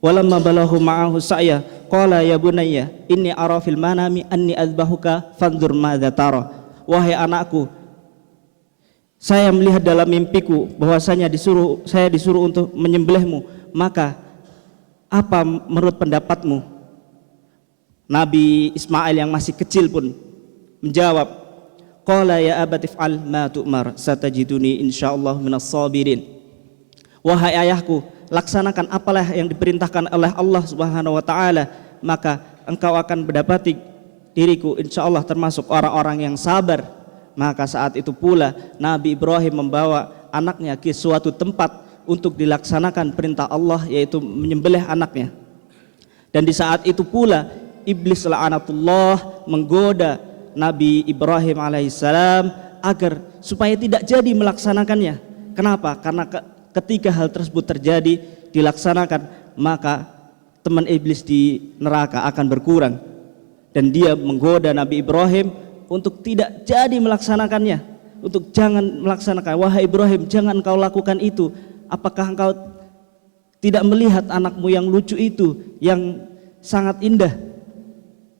walamma balahu ma'ahu sa'ya qala ya bunayya inni ara fil manami anni azbahuka fanzur madza tara. Wahai anakku, saya melihat dalam mimpiku bahwasanya saya disuruh untuk menyembelihmu, maka apa menurut pendapatmu? Nabi Ismail yang masih kecil pun menjawab, qala ya abati if'al ma tu'mar satajiduni insyaallah minas sabirin. Wahai ayahku, laksanakan apalah yang diperintahkan oleh Allah Subhanahu wa taala, maka engkau akan mendapati diriku insyaallah termasuk orang-orang yang sabar. Maka saat itu pula Nabi Ibrahim membawa anaknya ke suatu tempat untuk dilaksanakan perintah Allah, yaitu menyembelih anaknya. Dan di saat itu pula iblis la'anatullah menggoda Nabi Ibrahim alaihissalam agar supaya tidak jadi melaksanakannya. Kenapa? Karena ketika hal tersebut terjadi dilaksanakan, maka teman iblis di neraka akan berkurang, dan dia menggoda Nabi Ibrahim untuk tidak jadi melaksanakannya, untuk jangan melaksanakan. Wahai Ibrahim, jangan engkau lakukan itu. Apakah engkau tidak melihat anakmu yang lucu itu, yang sangat indah,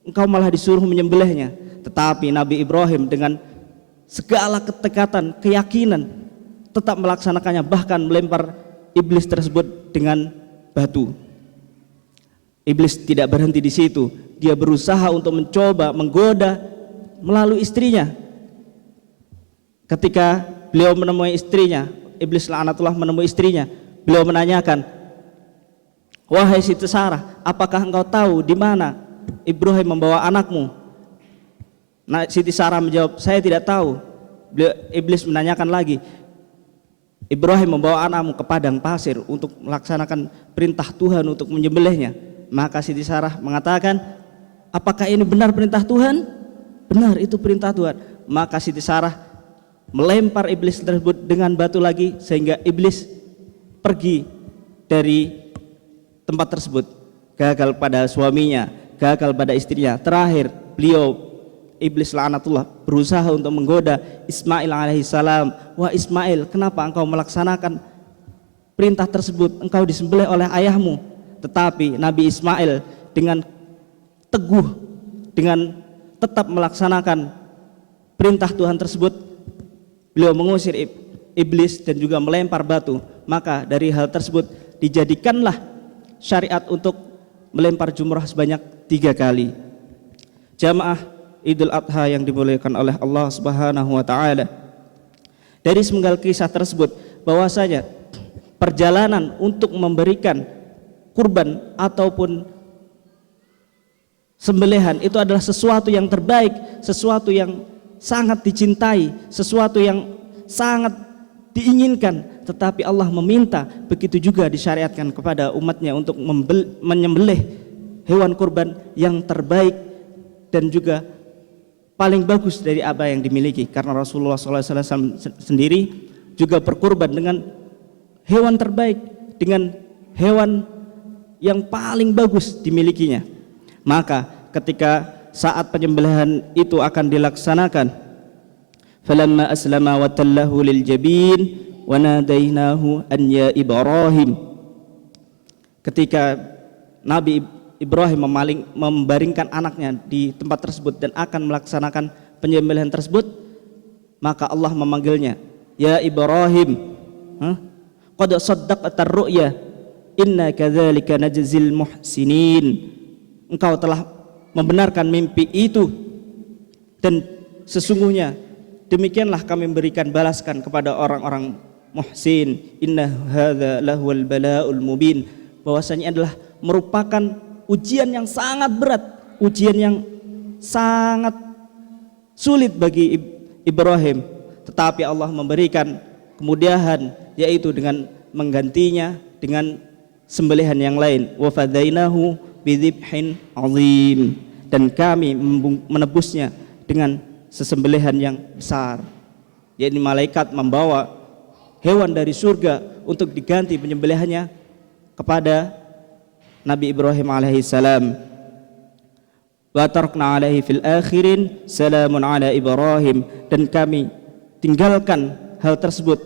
engkau malah disuruh menyembelihnya? Tetapi Nabi Ibrahim dengan segala ketekatan, keyakinan tetap melaksanakannya, bahkan melempar iblis tersebut dengan batu. Iblis tidak berhenti di situ, dia berusaha untuk mencoba menggoda melalui istrinya. Ketika beliau menemui istrinya, iblis laknatullah menemui istrinya, beliau menanyakan, wahai Siti Sarah, apakah engkau tahu di mana Ibrahim membawa anakmu? Nah, Siti Sarah menjawab, saya tidak tahu. Iblis menanyakan lagi, Ibrahim membawa anakmu ke padang pasir untuk melaksanakan perintah Tuhan untuk menyembelihnya. Maka Siti Sarah mengatakan, apakah ini benar perintah Tuhan? Benar, itu perintah Tuhan. Maka Siti Sarah melempar iblis tersebut dengan batu lagi, sehingga iblis pergi dari tempat tersebut. Gagal pada suaminya, gagal pada istrinya. Terakhir beliau iblis laknatullah berusaha untuk menggoda Ismail alaihissalam. Wah Ismail, kenapa engkau melaksanakan perintah tersebut? Engkau disembelih oleh ayahmu. Tetapi Nabi Ismail dengan teguh, dengan tetap melaksanakan perintah Tuhan tersebut, beliau mengusir iblis dan juga melempar batu. Maka dari hal tersebut dijadikanlah syariat untuk melempar jumrah sebanyak 3 kali. Jamaah Idul Adha yang dimuliakan oleh Allah Subhanahu wa taala. Dari semenggal kisah tersebut bahwasanya perjalanan untuk memberikan kurban ataupun sembelihan itu adalah sesuatu yang terbaik, sesuatu yang sangat dicintai, sesuatu yang sangat diinginkan. Tetapi Allah meminta begitu juga disyariatkan kepada umatnya untuk menyembelih hewan kurban yang terbaik dan juga paling bagus dari apa yang dimiliki. Karena Rasulullah SAW sendiri juga berkurban dengan hewan terbaik, dengan hewan yang paling bagus dimilikinya. Maka ketika saat penyembelihan itu akan dilaksanakan, falamma aslama wa tallahu lil jabin wa nadainahu an ya Ibrahim, ketika Nabi Ibrahim membaringkan anaknya di tempat tersebut dan akan melaksanakan penyembelihan tersebut, maka Allah memanggilnya, ya Ibrahim, qad saddaqta ar-ru'ya inna kadzalika najzil muhsinin. Engkau telah membenarkan mimpi itu, dan sesungguhnya demikianlah kami memberikan balaskan kepada orang-orang muhsin. Inna hadza lahuwal bala'ul mubin, bahwasanya adalah merupakan ujian yang sangat berat, ujian yang sangat sulit bagi Ibrahim. Tetapi Allah memberikan kemudahan, yaitu dengan menggantinya dengan sembelihan yang lain. Wa fadainahu bidzibhin azim, dan kami menebusnya dengan sesembelihan yang besar, yakni malaikat membawa hewan dari surga untuk diganti penyembelihannya kepada Nabi Ibrahim alaihissalam. Wa tarakna alaihi fil akhirin salamun ala Ibrahim, dan kami tinggalkan hal tersebut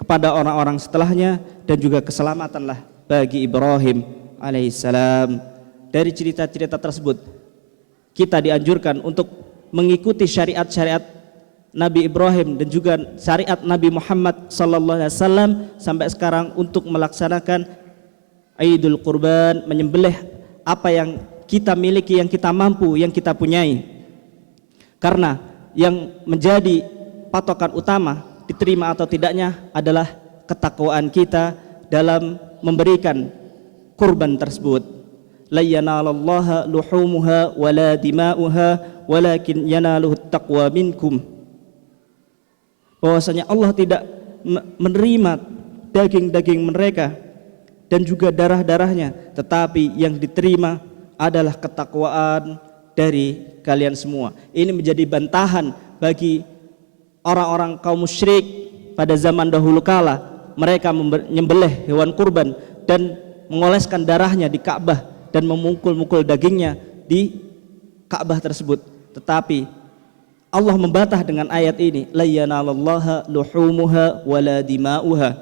kepada orang-orang setelahnya, dan juga keselamatanlah bagi Ibrahim alaihissalam. Dari cerita-cerita tersebut kita dianjurkan untuk mengikuti syariat-syariat Nabi Ibrahim dan juga syariat Nabi Muhammad sallallahu alaihi wasallam sampai sekarang untuk melaksanakan Idul Kurban, menyembelih apa yang kita miliki, yang kita mampu, yang kita punyai. Karena yang menjadi patokan utama diterima atau tidaknya adalah ketakwaan kita dalam memberikan kurban tersebut. La yanalallaha luhumuha wala dima'uha walakin yanaluhu taqwa minkum. Bahwasanya Allah tidak menerima daging-daging mereka dan juga darah-darahnya, tetapi yang diterima adalah ketakwaan dari kalian semua. Ini menjadi bantahan bagi orang-orang kaum musyrik pada zaman dahulu kala. Mereka menyembelih hewan kurban dan mengoleskan darahnya di Ka'bah dan memukul-mukul dagingnya di Ka'bah tersebut. Tetapi Allah membantah dengan ayat ini, la yanalallaha luhumuha wala dima'uha,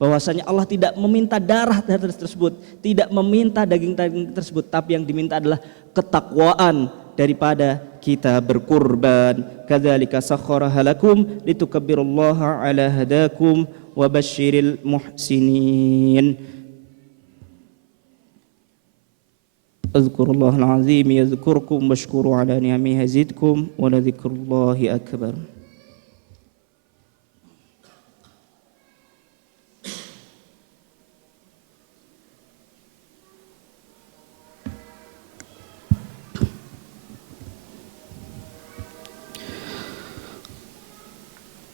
bahwasanya Allah tidak meminta darah tersebut, tidak meminta daging-daging tersebut, tapi yang diminta adalah ketakwaan daripada kita berkurban. Kadzalika sakhkharaha lakum litukabbirullaha ala hadakum wa basyiril muhsinin. Azkurullahal azim yadhkurkum washkuru ala ni'amihi yazidkum wa ladzikrullahi akbar.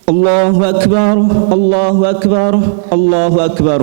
Allahu akbar, Allahu akbar, Allahu akbar,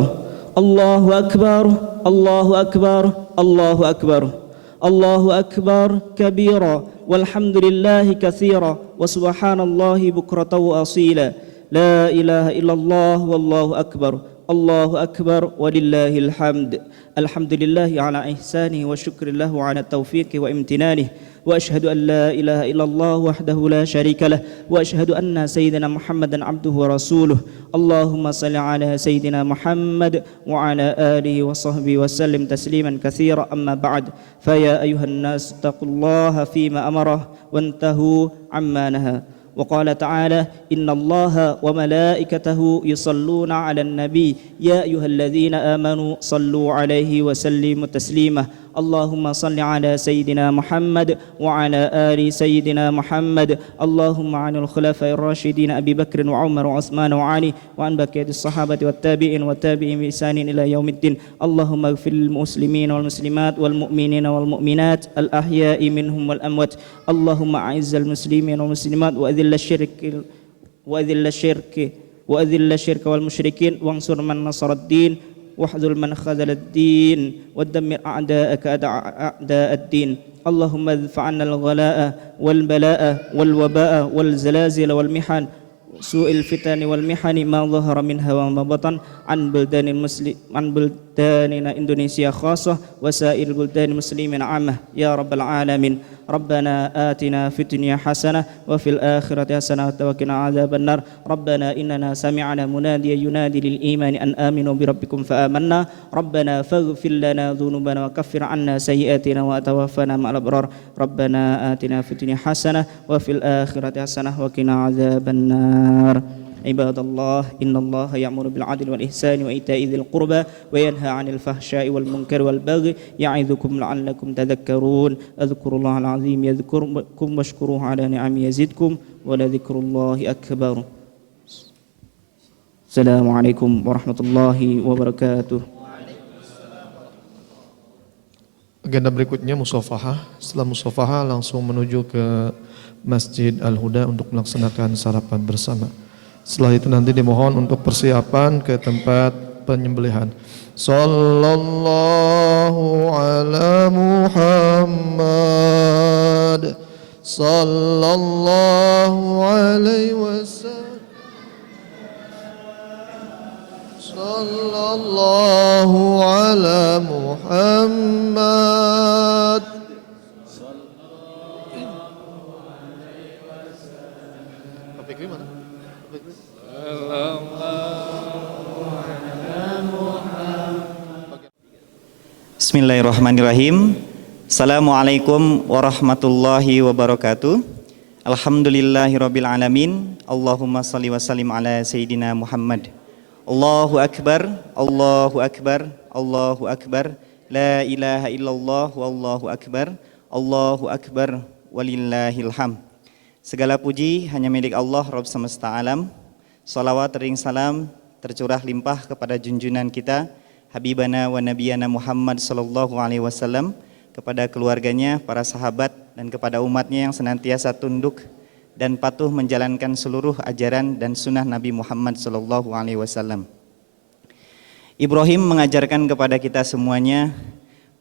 Allahu akbar, Allahu akbar, Allahu akbar, Allahu akbar kabira walhamdulillahi katsira wa subhanallahi bukratan wa asila, la ilaha illallah wallahu akbar, Allahu akbar walillahil hamd. Alhamdulillahi ala ihsanihi wa syukrillahu ala taufiqi wa imtinanihi. وأشهد أن لا إله إلا الله وحده لا شريك له وأشهد أن سيدنا محمدا عبده ورسوله. اللهم صل على سيدنا محمد وعلى آله وصحبه وسلم تسليما كثيرا. أما بعد، فيا أيها الناس اتقوا الله فيما أمره وانتهوا عما نهى. وقال تعالى: إن الله وملائكته يصلون على النبي يا أيها الذين آمنوا صلوا عليه وسلموا تسليما. اللهم صل على سيدنا محمد وعلى آل سيدنا محمد. اللهم عن الخلفاء الراشدين أبي بكر وعمر وعثمان وعلي وعن بقية الصحابة والتابعين والتابعين بإحسان إلى يوم الدين. اللهم اغفر للمسلمين والمسلمات والمؤمنين والمؤمنات الأحياء منهم والأموات. اللهم أعز المسلمين والمسلمات وأذل الشرك والمشركين وانصر من نصر الدين واحذر من خذل الدين ودمر أعداءك أعداء الدين. اللهم ادفع عنا الغلاء والبلاء والوباء والزلازل والمحن سوء الفتن والمحن ما ظهر منها وما بطن عن بلداننا إندونيسيا خاصة وسائر بلدان المسلمين عامة يا رب العالمين. ربنا آتنا في الدنيا حسنة وفي الآخرة حسنة وقنا عذاب النار. ربنا إننا سمعنا مناديا ينادي للإيمان أن آمنوا بربكم فآمنا. ربنا فاغفر لنا ذنوبنا وكفر عنا سيئاتنا وتوفنا مع الأبرار. ربنا آتنا في الدنيا حسنة وفي الآخرة حسنة وقنا عذاب النار. عباد الله، إن الله يأمر بالعدل والإحسان وإيتاء ذي القربى وينهى عن الفحشاء والمنكر والبغي يعظكم لعلكم تذكرون. اذكروا الله العظيم يذكركم واشكروه على نعمه يزدكم ولذكر الله أكبر. السلام عليكم ورحمة الله وبركاته. Agenda berikutnya musafahah. Setelah musafahah langsung menuju ke Masjid Al-Huda untuk melaksanakan sarapan bersama. Setelah itu nanti dimohon untuk persiapan ke tempat penyembelihan. Sallallahu ala Muhammad sallallahu alaihi wasallam. Sallallahu ala Muhammad. Bismillahirrahmanirrahim. Assalamualaikum warahmatullahi wabarakatuh. Alhamdulillahirabbil alamin. Allahumma shalli wa sallim ala sayidina Muhammad. Allahu akbar, Allahu akbar, Allahu akbar. La ilaha illallah wallahu akbar. Allahu akbar walillahil hamd. Segala puji hanya milik Allah Rabb semesta alam. Salawat ring salam tercurah limpah kepada junjungan kita Habibana wa Nabiyana Muhammad sallallahu alaihi wasallam, kepada keluarganya, para sahabat, dan kepada umatnya yang senantiasa tunduk dan patuh menjalankan seluruh ajaran dan sunnah Nabi Muhammad sallallahu alaihi wasallam. Ibrahim mengajarkan kepada kita semuanya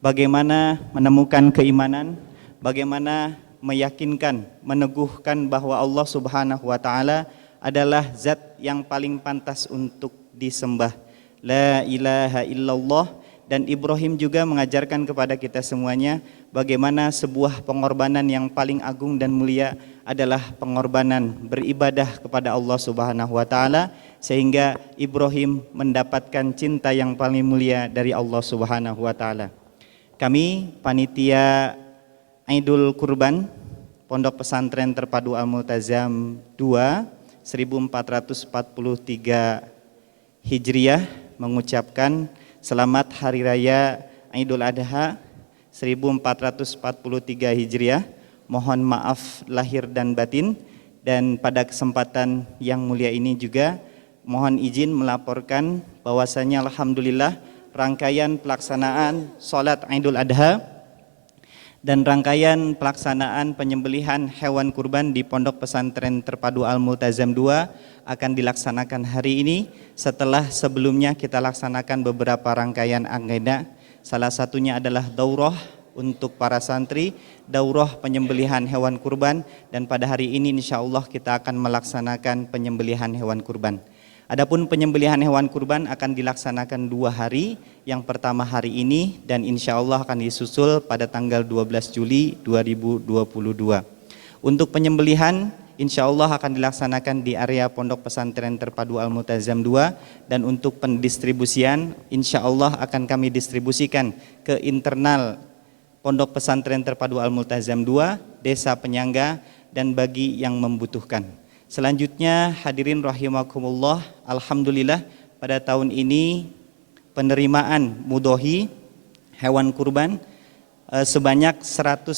bagaimana menemukan keimanan, bagaimana meyakinkan, meneguhkan bahwa Allah Subhanahu wa taala adalah zat yang paling pantas untuk disembah. La ilaha illallah. Dan Ibrahim juga mengajarkan kepada kita semuanya bagaimana sebuah pengorbanan yang paling agung dan mulia adalah pengorbanan beribadah kepada Allah Subhanahu wa taala, sehingga Ibrahim mendapatkan cinta yang paling mulia dari Allah Subhanahu wa taala. Kami panitia Idul Kurban Pondok Pesantren Terpadu Al-Multazam 2 1443 Hijriah mengucapkan selamat Hari Raya Idul Adha 1443 Hijriah. Mohon maaf lahir dan batin, dan pada kesempatan yang mulia ini juga mohon izin melaporkan bahwasanya alhamdulillah rangkaian pelaksanaan sholat Idul Adha dan rangkaian pelaksanaan penyembelihan hewan kurban di Pondok Pesantren Terpadu Al-Multazam 2 akan dilaksanakan hari ini setelah sebelumnya kita laksanakan beberapa rangkaian agenda. Salah satunya adalah daurah untuk para santri, daurah penyembelihan hewan kurban, dan pada hari ini insya Allah kita akan melaksanakan penyembelihan hewan kurban. Adapun penyembelihan hewan kurban akan dilaksanakan 2 hari, yang pertama hari ini dan insya Allah akan disusul pada tanggal 12 Juli 2022. Untuk penyembelihan insya Allah akan dilaksanakan di area Pondok Pesantren Terpadu Al-Multazam 2, dan untuk pendistribusian insya Allah akan kami distribusikan ke internal Pondok Pesantren Terpadu Al-Multazam 2, desa penyangga, dan bagi yang membutuhkan. Selanjutnya hadirin rahimakumullah, alhamdulillah pada tahun ini penerimaan mudhohi hewan kurban sebanyak 110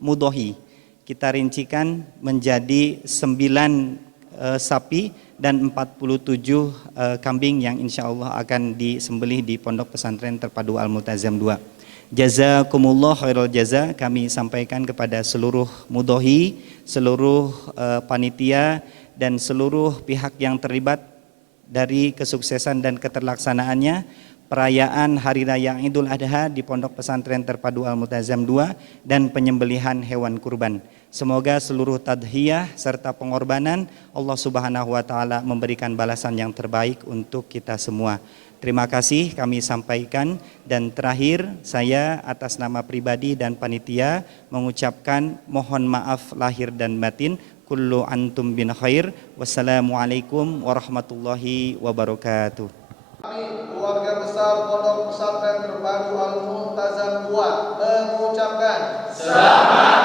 mudhohi. Kita rincikan menjadi 9 sapi dan 47 kambing yang insya Allah akan disembelih di Pondok Pesantren Terpadu Al-Multazam 2. Jazakumullah khairul jaza kami sampaikan kepada seluruh mudhohi, seluruh panitia, dan seluruh pihak yang terlibat dari kesuksesan dan keterlaksanaannya perayaan Hari Raya Idul Adha di Pondok Pesantren Terpadu Al-Multazam 2 dan penyembelihan hewan kurban. Semoga seluruh tadhiyah serta pengorbanan Allah Subhanahu wa taala memberikan balasan yang terbaik untuk kita semua. Terima kasih kami sampaikan, dan terakhir saya atas nama pribadi dan panitia mengucapkan mohon maaf lahir dan batin. Kullu antum bin khair. Wassalamualaikum warahmatullahi wabarakatuh. Kami keluarga besar Pondok Pesantren Terpadu Al-Multazam 2 mengucapkan selamat